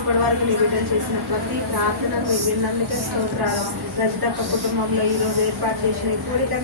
ఇప్పటి వరకు నీ బిడ్డలు చేసిన ప్రతి ప్రార్థనకు మీ విన్నందుకే స్తోత్రాలు. రజితక్క కుటుంబంలో ఈ రోజు ఏర్పాటు చేసిన ఈ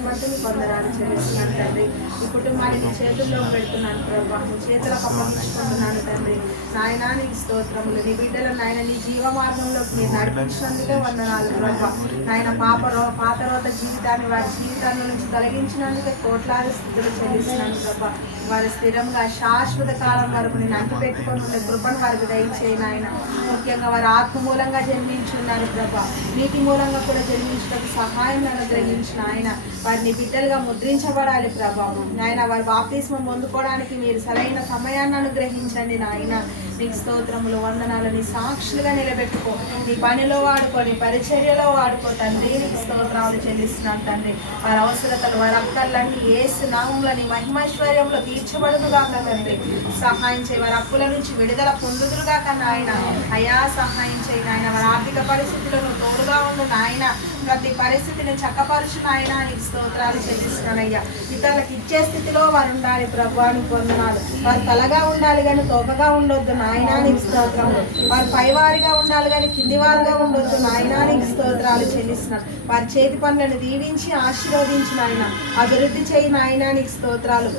బట్టి నీ కొందరాలు చెల్లిస్తున్నాను తండ్రి. ఈ కుటుంబాన్ని నీ చేతుల్లో పెడుతున్నాను ప్రభా. నీ చేతులకు అప్పగించుకుంటున్నాను తండ్రి. నాయన నీ స్తోత్రములు. నీ బిడ్డల నాయన నీ జీవ మార్గంలోకి మీరు నడిపించినందుకే వందనాలు ప్రభా. నాయన పాప రో పాత రోత జీవితాన్ని వారి జీవితాల నుంచి తొలగించినందుకే కోట్లాది స్థితులు చెల్లిస్తున్నాను ప్రభా. వారి స్థిరంగా శాశ్వత కాలం వరకు నేను అంటు పెట్టుకొని ఉండే కృపను వారికి దయచేయి నాయన. ముఖ్యంగా వారి ఆత్మ మూలంగా జన్మించున్నారు ప్రభా. నీటి మూలంగా కూడా జన్మించడానికి సహాయం అనుగ్రహించిన ఆయన. వారిని బిడ్డలుగా ముద్రించబడాలి ప్రభావం నాయన వారి బాప్తిస్మం పొందుకోవడానికి మీరు సరైన సమయాన్ని అనుగ్రహించండి నాయన. నీకు స్తోత్రములు వందనాలు నీ సాక్షులుగా నిలబెట్టుకో. నీ పనిలో వాడుకొని పరిచర్యలో వాడుకో తండ్రి. నీకు స్తోత్రాలు చెల్లిస్తున్నాను తండ్రి. వారి అవసరతలు వారి అక్కర్లన్నీ ఏసు నామంలో నీ మహిమైశ్వర్యంలో తీర్చబడుదుగా తండ్రి. సహాయం చేయి వారి అప్పుల నుంచి విడుదల పొందుతురుగా కన్నా ఆయన అయా సహాయం చేయి నాయన. వారి ఆర్థిక పరిస్థితులను తోడుగా ఉండు నాయన. ప్రతి పరిస్థితిని చక్కపరుచు నాయన నీకు స్తోత్రాలు చెల్లిస్తున్నానయ్యా. ఇతరులకు ఇచ్చే స్థితిలో వారు ఉండాలి ప్రభాని పొందనాలు వారు తలగా ఉండాలి కానీ తోకగా ఉండొద్దు నాయన నీకు స్తోత్రం వారు పైవారిగా ఉండాలి కానీ కింది వారుగా ఉండొద్దు నాయన నీకు స్తోత్రాలు చెల్లిస్తున్నాను. వారి చేతి పనులను దీవించి ఆశీర్వదించిన ఆయన అభివృద్ధి చేయి నాయన నీకు స్తోత్రాలు.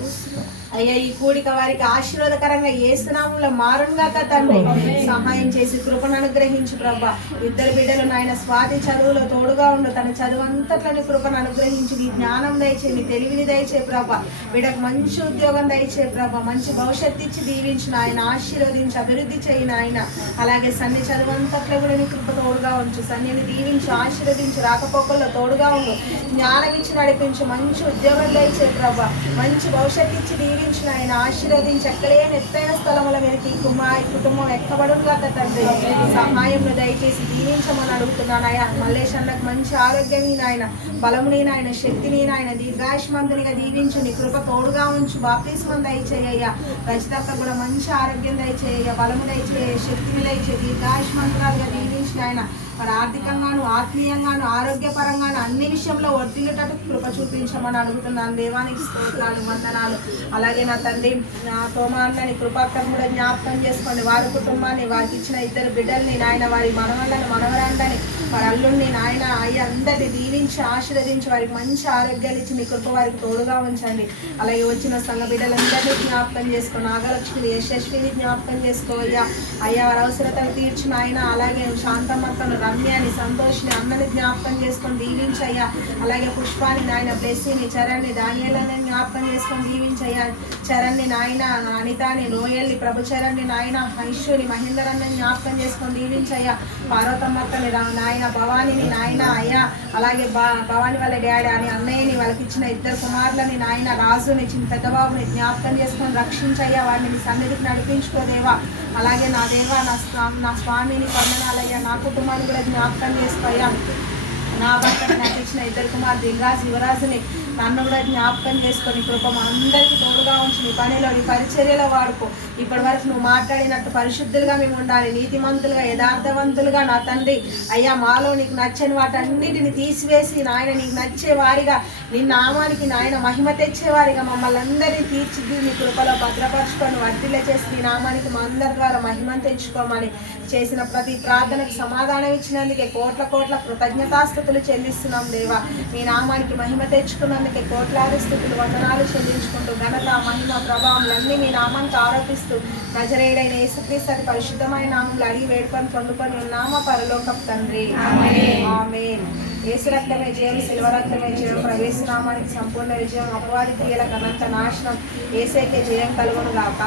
అయ్యా ఈ కూడిక వారికి ఆశీర్వాదకరంగా ఏ స్నామంలో మారుగాక తండ్రి. సహాయం చేసి కృపను అనుగ్రహించు ప్రభా. ఇద్దరు బిడ్డలు నాయన స్వాతి చదువులో తోడుగా ఉండు. తన చదువు అంతట్లోని కృపను అనుగ్రహించి. నీ జ్ఞానం దయచే నీ తెలివిని దయచే ప్రభా. బిడ్డకు మంచి ఉద్యోగం దయచే ప్రభా. మంచి భవిష్యత్తు ఇచ్చి దీవించిన నాయన. ఆశీర్వదించి అభివృద్ధి చేయి ఆయన అలాగే సన్ని చదువు అంతట్లో కూడా నీ కృప తోడుగా ఉంచు. సన్నిని దీవించి ఆశీర్వదించి రాకపోకల్లో తోడుగా ఉండు. జ్ఞానం ఇచ్చి నడిపించు. మంచి ఉద్యోగం దయచే ప్రభా. మంచి భవిష్యత్తు ఇచ్చి దీవించిన ఆయన ఆశీర్వదించి ఎక్కడే ఎత్తైన స్థలముల మీదకి ఈ కుమార్ కుటుంబం ఎక్కబడును తండ్రి. సహాయం దయచేసి దీవించమని అడుగుతున్నాను అయ్యా మల్లేష్ అన్నకు మంచి ఆరోగ్యమే నాయన బలముని నాయన శక్తిని నాయన దీర్ఘాయుష్మంతునిగా దీవించు నీ కృప తోడుగా ఉంచు. బాప్తిస్మం దయచేయ్యా రచితక్క కూడా మంచి ఆరోగ్యం దయచేయ బలము దయచేయ శక్తిని దయచేయ దీర్ఘాయుష్మంతురాలుగా దీవించిన ఆయన. మరి ఆర్థికంగాను ఆత్మీయంగాను ఆరోగ్యపరంగాను అన్ని విషయంలో వర్తిల్లేటట్టు కృప చూపించమని అడుగుతున్నాను. దేవానికి స్తోత్రాలు వందనాలు. అలాగే నా తండ్రి నా తోమాన్నని కృపాకరం కూడా జ్ఞాపకం చేసుకోండి. వారి కుటుంబాన్ని వారికి ఇచ్చిన ఇద్దరు బిడ్డల్ని నాయన వారి మనవళ్ళని మనవరాండని వారి అల్లుడిని నాయన అయ్యి అందరినీ దీవించి ఆశీర్వదించి వారికి మంచి ఆరోగ్యాలు ఇచ్చి మీ కృప వారికి తోడుగా ఉంచండి. అలాగే వచ్చిన సంఘ బిడ్డలందరినీ జ్ఞాపకం చేసుకో నాగలక్ష్మిని యశస్విని జ్ఞాపకం చేసుకో అయ్యా. అయ్యా వారి అవసరతలు తీర్చిన ఆయన అలాగే శాంతమ్మక్కను రమ్యాని సంతోష్ని అన్నని జ్ఞాపకం చేసుకొని దీవించయ్యా. అలాగే పుష్పాన్ని నాయన బ్లెస్సీని చరణ్ని దానియలని జ్ఞాపకం చేసుకొని దీవించయ్యా. చరణ్ని నాయన అనితాని నోయల్ని ప్రభు చరణ్ని నాయన ఐశ్వర్ని మహేందర్ జ్ఞాపకం చేసుకొని దీవించయ్యా. పార్వతమ్మక్కని రా నాయన భవానీని నాయన అయ్యా. అలాగే బా భవాని వాళ్ళ డాడీ అని అన్నయ్యని వాళ్ళకి ఇచ్చిన ఇద్దరు కుమారులని నాయన రాజుని చిన్న పెద్దబాబుని జ్ఞాపకం చేసుకొని రక్షించయ్యా. వాడిని నీ సన్నిధికి నడిపించుకోదేవా అలాగే నా దేవా నా స్వామి నా స్వామిని వందనాలయ్యా. నా కుటుంబాన్ని కూడా జ్ఞాపకం చేసుకోయ్యా నా భర్త నాకు ఇచ్చిన ఇద్దరు కుమార్ దిల్రాజ్ యువరాజుని నన్ను కూడా జ్ఞాపకం చేసుకొని కృప అందరికీ తోడుగా ఉంచి నీ పనిలో నీ పరిచర్యలో వాడుకో. ఇప్పటి వరకు నువ్వు మాట్లాడినట్టు పరిశుద్ధులుగా మేము ఉండాలి నీతిమంతులుగా యథార్థవంతులుగా నా తండ్రి. అయ్యా మాలో నీకు నచ్చని వాటన్నిటిని తీసివేసి నాయన నీకు నచ్చే వారిగా నీ నామానికి నాయన మహిమ తెచ్చేవారిగా మమ్మల్ని అందరినీ తీర్చిది నీ కృపలో భద్రపరచుకొని వర్తిల్ల చేసి నీ నామానికి మా అందరి ద్వారా మహిమను తెచ్చుకోమని చేసిన ప్రతి ప్రార్థనకు సమాధానం ఇచ్చినందుకే కోట్ల కోట్ల కృతజ్ఞతాస్థుతులు చెల్లిస్తున్నాం దేవా. నీ నామానికి మహిమ తెచ్చుకున్నందుకే కోట్లాది స్థుతులు వందనాలు చెల్లించుకుంటూ ఘనత మహిమ ప్రభావాలన్నీ మీ నామానికి ఆరోపిస్తూ నజరేడైన యేసుక్రీస్తు అతి పరిశుద్ధమైన నామంలో అడిగి వేడుకొని పొందుకొని ఉన్నామా పరలోకం తండ్రి? ఆమేన్. యేసు రక్తమే జయం శిల్వ రక్తమే జయం ప్రవేశ నామానికి సంపూర్ణ విజయం అపవాది క్రియలకు అనంత నాశనం. ఏసైకే జయం కలుగును గాక.